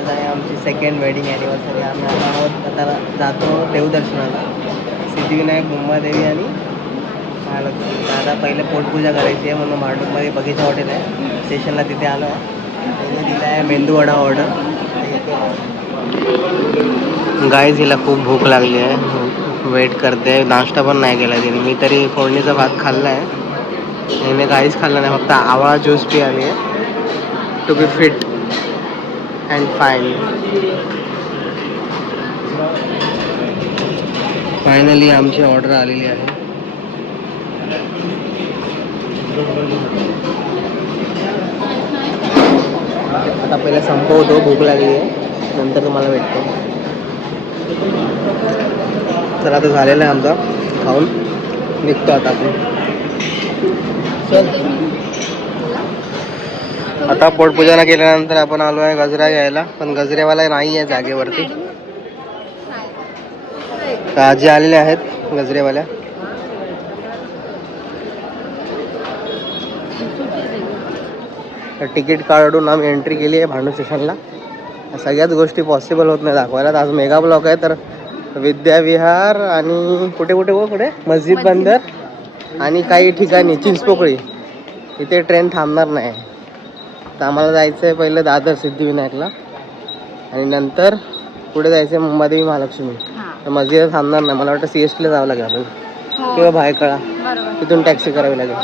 आज आहे आमची सेकंड वेडिंग ॲनिव्हर्सरी आम्ही आता आहोत आता जातो देवदर्शनाला. सिद्धिविनायक मुंबादेवी आणि महालक्ष्मी. आता पहिले पोटपूजा करायची आहे म्हणून मांडूमध्ये बगीचा हॉटेल आहे. स्टेशनला तिथे आलो आहे. तिथे दिला आहे मेंदूवडा ऑर्डर गाईज हिला खूप भूक लागली आहे. वेट करते. नाश्ता पण नाही केला तिने. मी तरी फोडणीचा भात खाल्ला आहे. हिने काहीच खाल्लं नाही. फक्त आवळा ज्यूस पी आली आहे. To be fit and fine finally आमची ऑर्डर आलेली आहे. आता पहिला संपवतो भूक लागली आहे. नंतर तुम्हाला भेटतो. तर आता झालेला आहे आमचा खाऊन. निघतो आता आपण. चल आता पोटपूजा केल्यानंतर आपण आलो आहे गजरा घ्यायला पण गजरेवाला नाही आहे जागेवरती. आजी आलेल्या आहेत गजरेवाल्या. तिकीट काढून आम्ही एंट्री केली आहे भांडू स्टेशनला सगळ्याच गोष्टी पॉसिबल होत नाही दाखवायला. आज मेगा ब्लॉक आहे तर विद्याविहार आणि कुठे कुठे व कुठे? मस्जिद बंदर आणि काही ठिकाणी चिंचपोकळी. इथे ट्रेन थांबणार नाही. तर आम्हाला जायचं आहे पहिलं दादर सिद्धिविनायकला. आणि नंतर पुढे जायचं आहे मुंबादेवी महालक्ष्मी. तर मस्जिद थांबणार नाही. मला वाटतं सी एस टीला जावं लागेल आपण. किंवा भायकळा बरोबर. तिथून टॅक्सी करावी लागेल.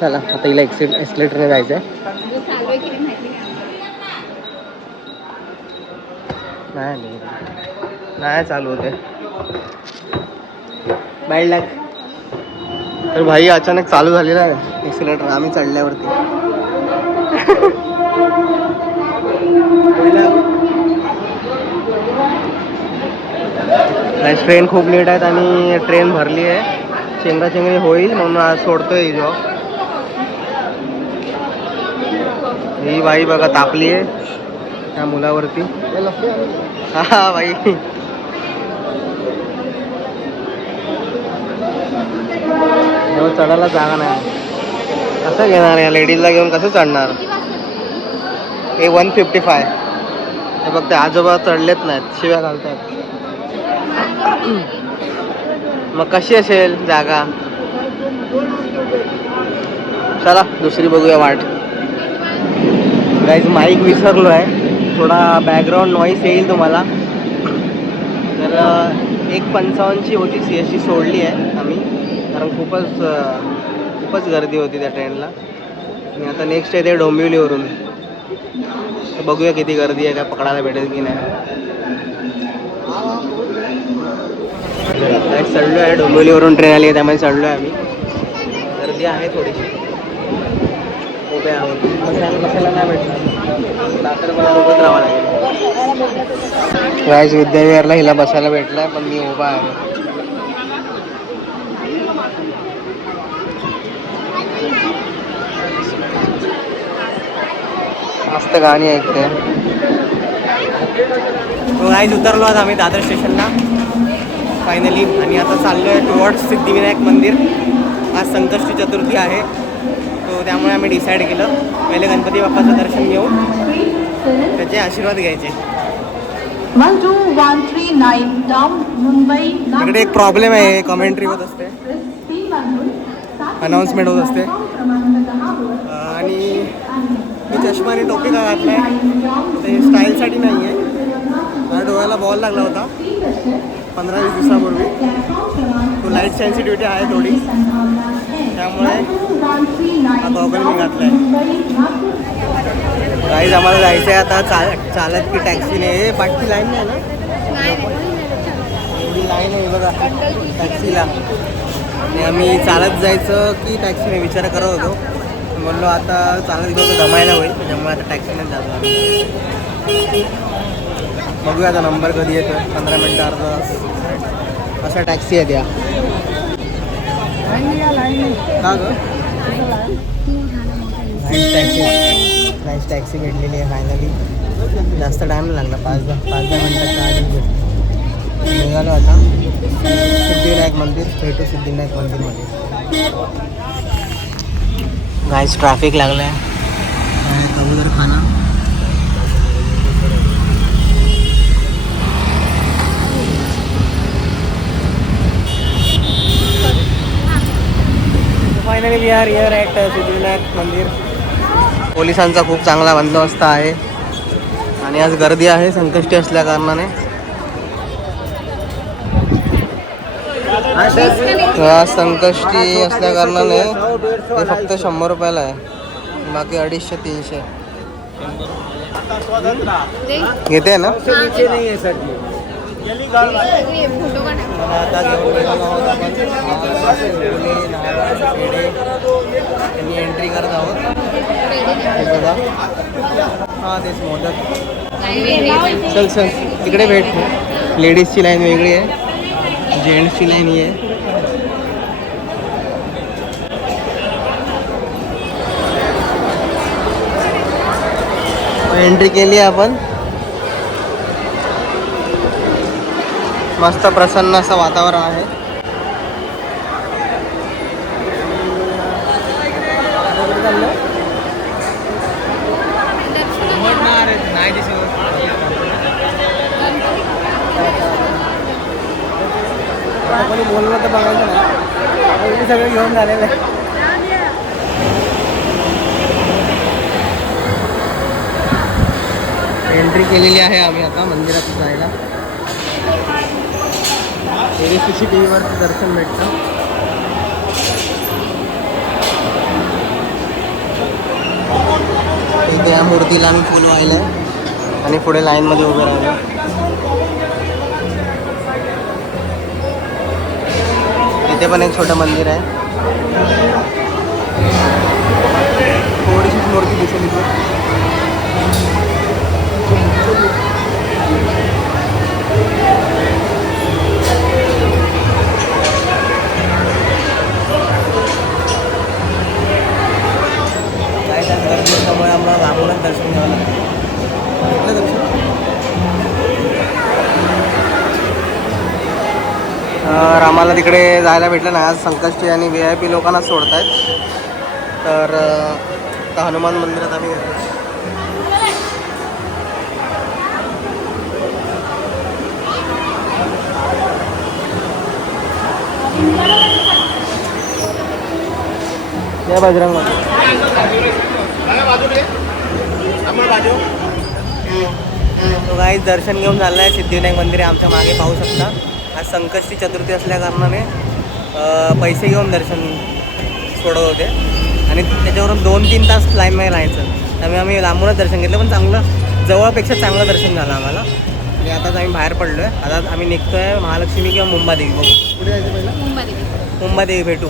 चला आता हिला एक्सिट एस्केलेटरने जायचं आहे नाही. नाही चालू होते. बाईड लाग तर भाई अचानक चालू झालेला आहे. एक्सिलेटर आम्ही चढल्यावरती. नाही ट्रेन खूप लेट आहेत आणि ट्रेन भरली आहे. चेंगराचेंगरी होईल म्हणून आज सोडतोय जॉब ही बाई बघा तापली आहे त्या मुलावरती. हा हा बाई. चढायला जागा नाही. कसं घेणार या लेडीजला घेऊन? कसं चढणार? हे वन फिफ्टी फाय हे फक्त आजोबा चढलेत नाहीत शिव्या घालतात. मग कशी असेल जागा? चला दुसरी बघूया वाट. गाईज माईक विसरलो आहे थोडा बॅकग्राऊंड नॉईस येईल तुम्हाला. तर एक पंचावन्नची होती सी एस टी सोडली आहे आम्ही. कारण खूपच खूपच गर्दी होती त्या ट्रेनला आणि आता नेक्स्ट आहे ते डोंबिवलीवरून. तर बघूया किती गर्दी आहे काय पकडायला भेटेल की नाही. चढलो आहे डोंबिवलीवरून ट्रेन आली आहे त्यामुळे चढलो आहे आम्ही. गर्दी आहे थोडीशी. उभे आहोत. बसायला बसायला नाही भेटणार दाखल मला राहावं लागेल राज विद्याविहारला हिला बसायला भेटलाय पण मी उभा आहे. मस्त गाणी ऐकते. तो गाईज उतरलो आज आम्ही दादर स्टेशनला. फायनली आणि आता चाललो आहे टुवर्ड्स सिद्धिविनायक मंदिर. आज संकष्टी चतुर्थी आहे. तो त्यामुळे आम्ही डिसाईड केलं पहिले गणपती बाप्पाचं दर्शन घेऊन त्याचे आशीर्वाद घ्यायचे. One two one three nine down Mumbai. इकडे एक प्रॉब्लेम आहे कॉमेंट्री होत असते. अनाऊन्समेंट होत असते. चष्माने चष्मा आणि टोपी का ते स्टाईलसाठी नाही आहे माझ्या डोळ्याला बॉल लागला होता. पंधरा वीस दिवसापूर्वी. तो लाइट सेन्सिटिव्हिटी आहे थोडी. त्यामुळे हा गॉगल मी घातला आहे राईज आम्हाला जायचं आहे आता चाल चालत की टॅक्सीने हे लाईन नाही ना? एवढी लाईन आहे बघा. टॅक्सीला आणि आम्ही चालत जायचं की टॅक्सीने विचार करत होतो. म्हणलो आता चालत दिवस जमायला होईल त्याच्यामुळे आता टॅक्सीने जातो बघूया आता नंबर कधी येतो पंधरा मिनटं अर्धा तास. अशा टॅक्सी आहेत या? का गं? नाईस टॅक्सी नाईस टॅक्सी भेटलेली आहे फायनली जास्त टाईम नाही लागला पाच दहा पाच दहा मिनटाच्या आधी निघालो आता. सिद्धिविनायक मंदिर भेटू सिद्धिविनायक मंदिरमध्ये. गाईस ट्रॅफिक लागलं आहे अगोदर खाना? Finally we are here at mandir पोलिसांचा खूप चांगला बंदोबस्त आहे. आणि आज गर्दी आहे संकष्टी असल्या कारणाने. हा संकष्टी असल्या कारणाने ते फक्त शंभर रुपयाला आहे. बाकी अडीचशे तीनशे. घेते ना? आता घेऊन एंट्री करत आहोत हे बघा हां तेच मोदक. चल चल. तिकडे भेट. लेडीजची लाईन वेगळी आहे. जेंट्सची लाईन ही। आहे एंट्री केली आहे आपण मस्त प्रसन्न असं वातावरण आहे नाही कोणी बोललं तर बघायचं नाही. सगळे घेऊन झालेलं आहे. एंट्री केलेली आहे आम्ही आता मंदिरात जायला. सी सी टी व्हीवर दर्शन भेटतं. इथे या मूर्तीला आम्ही फुल व्हायला आणि पुढे लाईनमध्ये उभे राहिलं. इथे पण एक छोटं मंदिर आहे. थोडीशीच मूर्ती दिसेल इथे. आम्हाला तिकडे जायला भेटलं नाही. आज संकष्टी आणि व्ही आय पी लोकांना सोडत आहेत तर आता हनुमान मंदिरात आम्ही गेलो. जय बजरंग तो काही दर्शन घेऊन झालं आहे सिद्धिविनायक मंदिर आहे आमच्या मागे पाहू शकता. आज संकष्टी चतुर्थी असल्या कारणाने अं, पैसे घेऊन दर्शन सोडत होते. आणि त्याच्यावरून दोन तीन तास लाईनमध्ये राहायचं. त्यामुळे आम्ही लांबूनच दर्शन घेतलं पण चांगलं जवळपेक्षा चांगलं दर्शन झालं आम्हाला. आणि आताच आम्ही बाहेर पडलो आहे आता आम्ही निघतो आहे महालक्ष्मी किंवा मुंबादेवी बघू. कुठे जायचं पहिलं? मुंबादेवी. भेटू.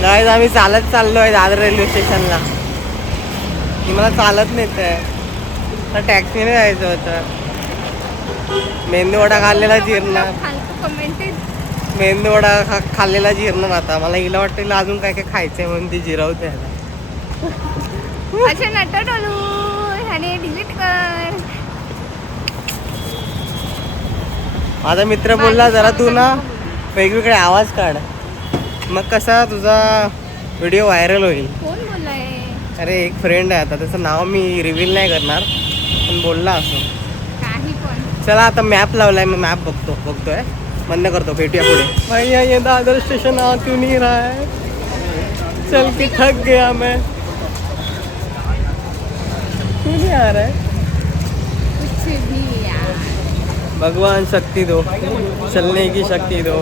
नाही आम्ही चालत चाललो आहे दादर रेल्वे स्टेशनला. की मला चालत नाही आहे तर टॅक्सीने जायचं होतं. मेंदूवडा खाल्लेला जीर्ण. फालतू कमेंटेड मेंदूवडा खा खाल्लेला जीर्ण आता. मला हिला वाटतं हिला अजून काय काय खायचंय म्हणून ती जिरावते डोलू ह्याने डिलीट कर. माझा मित्र बोलला जरा तू ना वेगवेगळे आवाज काढ. मग कसा तुझा व्हिडिओ व्हायरल होईल. कोण बोललाय? अरे एक फ्रेंड आहे आता. त्याचं नाव मी रिव्हील नाही करणार पण बोलला असं. चला आता मॅप लावलाय मी मॅप बघतो बघतोय. बंद करतो भेटूया पुढे. भैया ये दादर स्टेशन आ क्यों नहीं रहा है चल के थक गया मैं. क्यों नहीं आ रहा है? कुछ भी यार. भगवान शक्ति दो. चलने की शक्ति दो.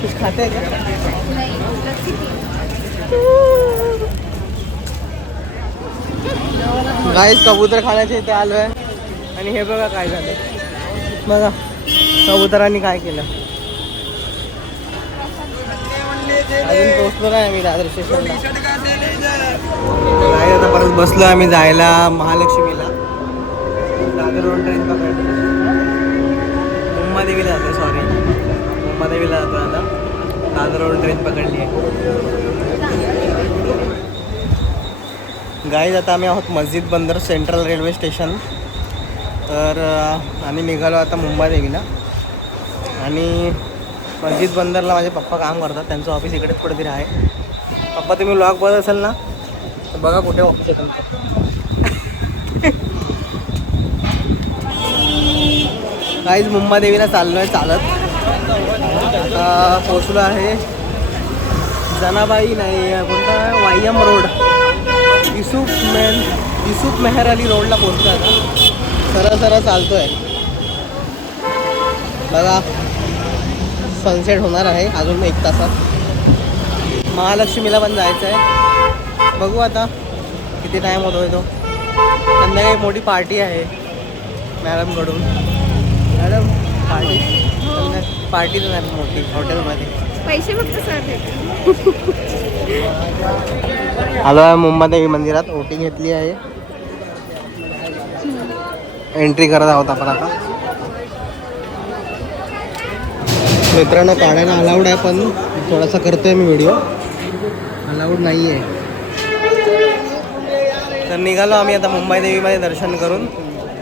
कुछ खाते हैं क्या. गाईस कबूतर खाण्याच्या इथे आलो आहे आणि हे बघा काय झालं. बघा कबुतरांनी काय केलं. अजून पोचलो नाही आम्ही दादर स्टेशनला नाही आता परत बसलो आम्ही जायला महालक्ष्मीला. दादर रोड ट्रेन पकडली मुंबादेवीला जातो सॉरी मुंबादेवीला जातो आता. दादर रोड ट्रेन पकडली आहे. गाईज आता आम्ही आहोत मस्जिद बंदर सेंट्रल रेल्वे स्टेशन तर आम्ही निघालो आता मुंबई देवीला आणि मस्जिद बंदरला माझे पप्पा काम करतात त्यांचं ऑफिस इकडेच कुठेतरी आहे. पप्पा तुम्ही लॉक बघत असाल ना तर बघा कुठे ऑफिस आहे तुमचं. मुंबा देवीला चाललो आहे चालत. आता पोचलो आहे जनाबाई नाही कोणता? YM road. Yusuf main Yusuf Meher Ali रोडला पोचलो आता. सरळ सरळ चालतोय. बघा सनसेट होणार आहे अजून एक तासात. महालक्ष्मीला पण जायचं आहे बघू आता किती टाईम होतोय तो. संध्याकाळी मोठी पार्टी आहे. मॅडमकडून मॅडम पार्टी पार्टी तर नाही मोठी. हॉटेलमध्ये पैसे फक्त आलो आहे मुंबादेवी मंदिरात. ओटी घेतली आहे. एंट्री करत आहोत आपण आता. मित्रांनो काढायला अलाउड आहे पण थोडासा करतोय मी व्हिडिओ अलाउड नाही आहे तर निघालो आम्ही आता मुंबई देवीमध्ये दर्शन करून.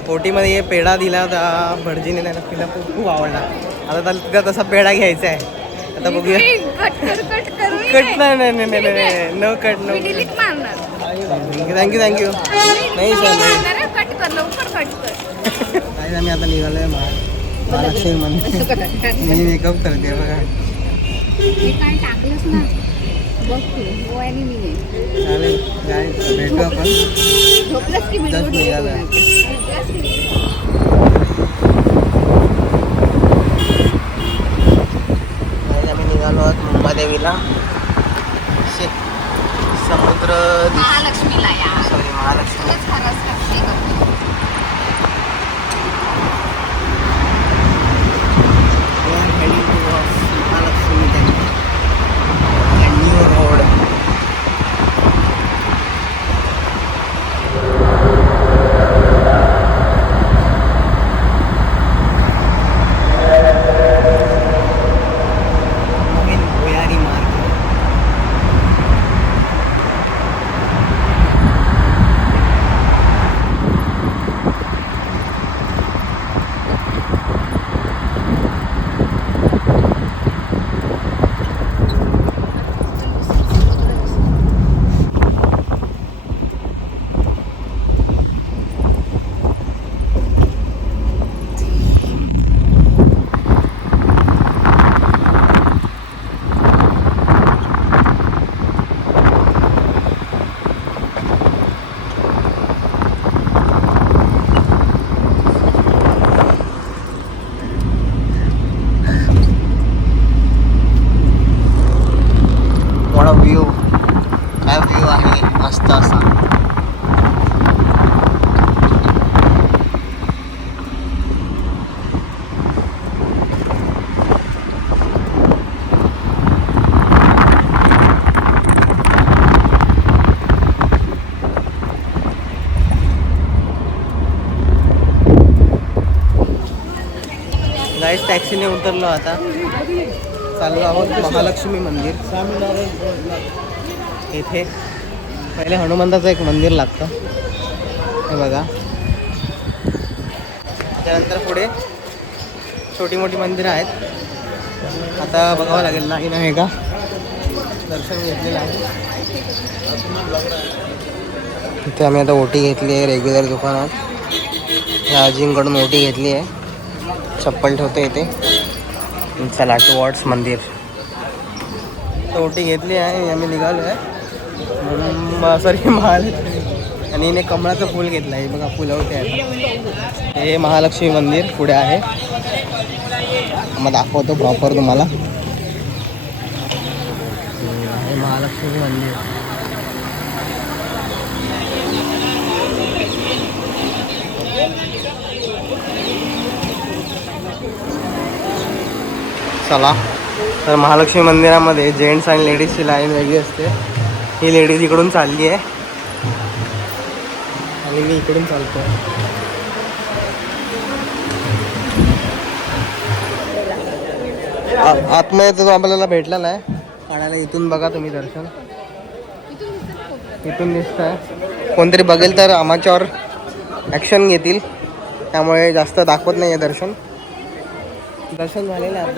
ओटीमध्ये हे पेढा दिला त्या भटजीने त्याला तिला खूप खूप आवडला. आता त्याला तिला तसा पेढा घ्यायचा आहे. आता बघूया. कट नाही नाही नाही नाही no cut no thank you thank you नाही सर नाही. कर लवकर कट कर. काय आम्ही आता निघालोय महा- महालक्ष्मी मंदिर मी मेकअप करते बघा. हे काय टाकलंच ना? बघ तू हो आणि मी आहे. चालेल काय भेटू आपण? झोपलंच की निघाला. आहोत मुंबादेवीला. समुद्र महालक्ष्मीला या. सॉरी महालक्ष्मी तेच खरंच करते करते. We are heading towards Mahalakshmi temple and new road. नवीन भुयारी मार्ग मोठा व्ह्यू काय व्ह्यू आहे मस्त असा गाईस टॅक्सीने उतरलो आता. चाललो आहोत महालक्ष्मी मंदिर. येथे पहिले हनुमंताचं एक मंदिर लागतं. हे बघा. त्यानंतर पुढे छोटी मोठी मंदिरं आहेत. आता बघावं लागेल लाईन आहे का? दर्शन घेतलेलं आहे. इथे आम्ही आता ओटी घेतली आहे रेग्युलर दुकानात. या आजींकडून ओटी घेतली आहे. चप्पल ठेवतो इथे. चला टुवर्ड्स मंदिर. ओटी घेतली आहे आम्ही निघालो आहे. सॉरी महाल. आणि हिने कमळाचं फूल घेतलं आहे बघा फुलवते आहे हे महालक्ष्मी मंदिर पुढे आहे. मग दाखवतो प्रॉपर तुम्हाला. हे महालक्ष्मी मंदिर. चला. तर महालक्ष्मी मंदिरामध्ये जेंट्स आणि लेडीजची लाईन वेगळी असते. ही लेडीज इकडून चालली आहे. आणि मी इकडून चालतो आहे आतमध्ये तो आपल्याला भेटलेला आहे. काढायला इथून बघा तुम्ही दर्शन. इथून दिसत आहे कोणतरी बघेल तर आम्हाच्यावर ॲक्शन घेतील. त्यामुळे जास्त दाखवत नाही आहे दर्शन. दर्शन झालेलं आहे.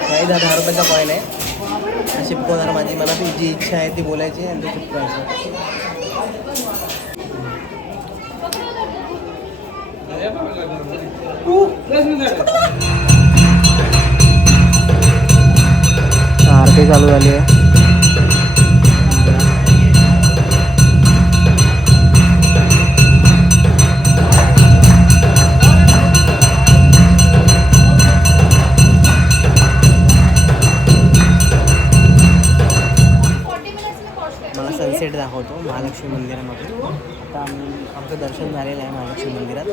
नाही दहा रुपयाचा कॉईन आहे. चिपकवणार माझी मला ती जी इच्छा आहे ती बोलायची आणि ते चिपकवायचं आरती चालू झाली आहे. मला सनसेट दाखवतो महालक्ष्मी मंदिरामध्ये. आता आम्ही आमचं दर्शन झालेलं आहे महालक्ष्मी मंदिरात.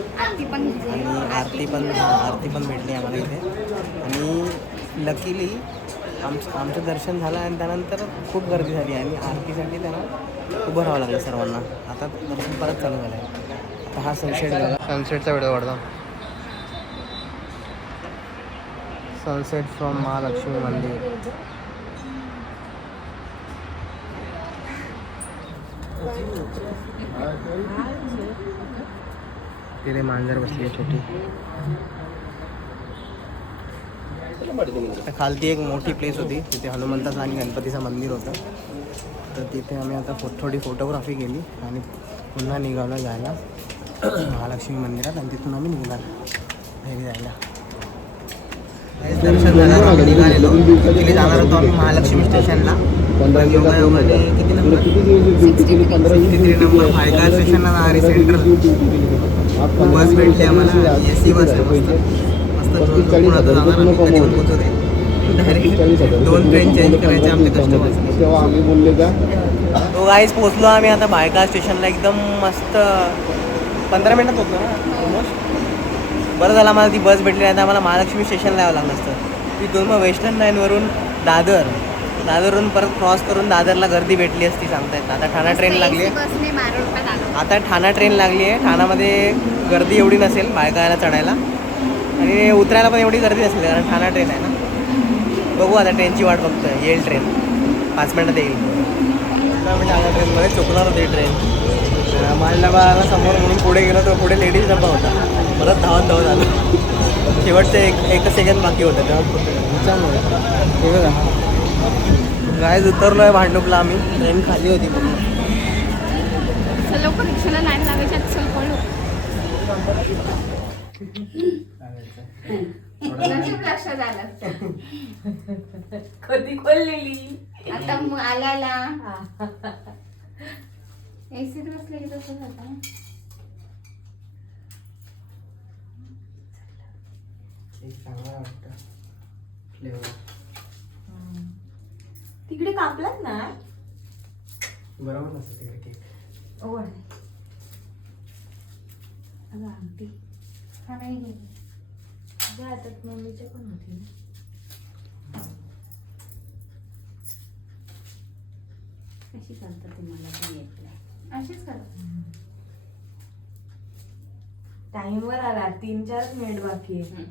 पण आणि आरती पण आरती पण भेटली आम्हाला इथे. आणि लकीली आमचं आमचं दर्शन झालं आणि त्यानंतर खूप गर्दी झाली आणि आरतीसाठी त्यांना उभं राहावं लागलं सर्वांना. आता दर्शन परत चालू झालं आहे आता हा सनसेट झाला सनसेटचा व्हिडिओ काढतो. Sunset from Mahalakshmi mandir. तिथे मांजर बसली आहे छोटी खालती एक मोठी प्लेस होती. तिथे हनुमंताचं आणि गणपतीचं मंदिर होतं. तर तिथे आम्ही आता फो थोडी फोटोग्राफी केली आणि पुन्हा निघालो जायला. महालक्ष्मी मंदिरात आणि तिथून आम्ही निघणार. घरी जायला. दर्शन झालं. आम्ही निघालेलो. तिथे जाणार होतो आम्ही महालक्ष्मी स्टेशनला योगायोगाने किती नंबर? Sixty three number. भायका स्टेशनला जाणारी सेंट्रल बस भेटली आम्हाला. ए सी बस आहे. मस्त. मस्त पुण्यात जाणार आम्ही कधी पण पोहोचवते डायरेक्ट दोन ट्रेन चेंज करायचे आमचे कस्टमर्स तेव्हा आम्ही बोलले का? तो गाईज पोचलो आम्ही आता भायका स्टेशनला. एकदम मस्त. पंधरा मिनटात होतो ना? ऑलमोस्ट बरं झालं आम्हाला ती बस भेटली. नाही तर आम्हाला महालक्ष्मी स्टेशनला यावं लागलं असतं. तिथून मग वेस्टर्न लाईनवरून दादर. दादरवरून परत क्रॉस करून दादरला गर्दी भेटली असती सांगता येत. आता ठाणा ट्रेन लागली आहे आता ठाणा ट्रेन लागली आहे ठाण्यामध्ये गर्दी एवढी नसेल बायकायला चढायला. आणि उतरायला पण एवढी गर्दी नसेल कारण ठाणा ट्रेन आहे ना. बघू आता ट्रेनची वाट बघतोय. येईल ट्रेन पाच मिनटात येईल. आल्या ट्रेनमध्ये चुकणार होती ट्रेन माल डबाला समोर म्हणून पुढे गेलो तर पुढे लेडीज डबा होता. परत धावत धावत आलो. शेवटचं एक एक सेकंद बाकी होतं. तेव्हा हे बघा. गायज उतरलो आहे भांडुपला आम्ही. ट्रेन खाली होती पूर्ण. रिक्षाला लाईन लागायची लक्षात आलं कधी खोललेली? आता मग आल्याला. एसीत बसले की तसं एक चांगला वाटतं. फ्लेवर तिकडे कापलात ना? बरोबर नसतं तिकडे केक. ओळ अगं आमटी हा नाही गेली. तुझ्या हातात मम्मीच्या पण होती कशी चालतं ते मला पण येत नाही अशीच करत टाइमवर आला तीन चार मिनिट बाकी आहे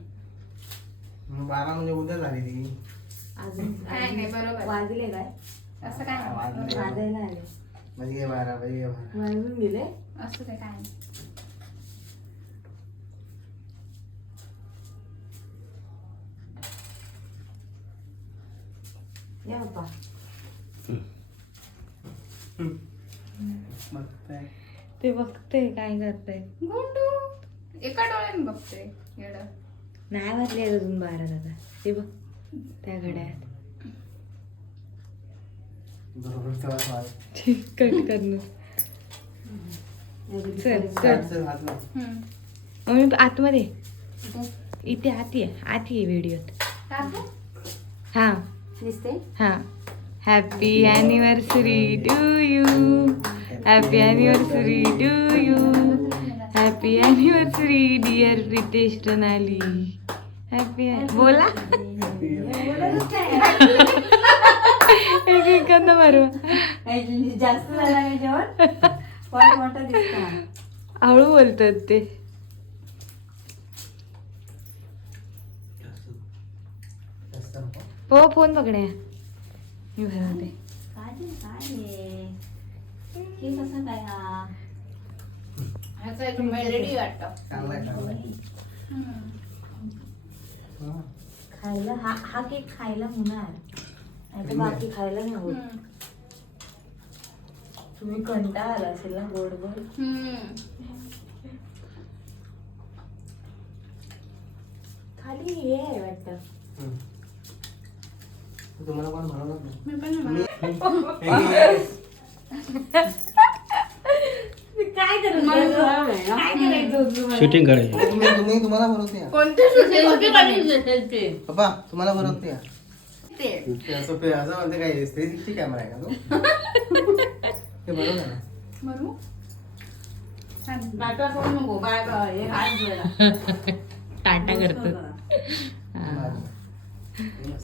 मग बारा म्हणजे उद्या झाली ती. अजून काय नाही, बरोबर. वाजले काय? असं काय नाही. वाजायला आले. म्हणजे बारा म्हणजे बारा. वाजून गेले? असं काय काय नाही. या पप्पा. मग काय ते बघते काय करताय. गुंडू एका डोळ्याने बघते येडं. नाही वाजले अजून बारा दादा. ते बघ. त्या घड्यात. कट करणं चल चल. मम्मी आतमध्ये. इथे. इथे आती आहे आती आहे व्हिडिओत? हा. दिसते? हा. Happy anniversary to you happy anniversary to you happy anniversary dear Pritesh Pranali happy बोला एक एखादा बरोबर जास्त झाला मोठा दिसता हळू बोलतात ते. हो फोन पकड्या मी भरवते काय खायला हा हा केक खायला होणार. नाही तर बाकी खायला नाही होत. तुम्ही कंटाळा आला असेल ना गोड गोड. खाली हे आहे वाटतं. तुम्हाला कोण बनवणार नाही मी पण नाही काय करायचं? काय करायचं होतं तुम्हाला? शूटिंग करायची. तुम्ही तुम्ही तुम्हाला बनवते या कोणते पप्पा तुम्हाला या ते. असं पे- असं म्हणते काय थ्री सिक्स्टी कॅमेरा आहे का तो? ते बनवलं ना? बनवू टाटा करू नको बाय बाय हे हात जोडा टाटा करतो.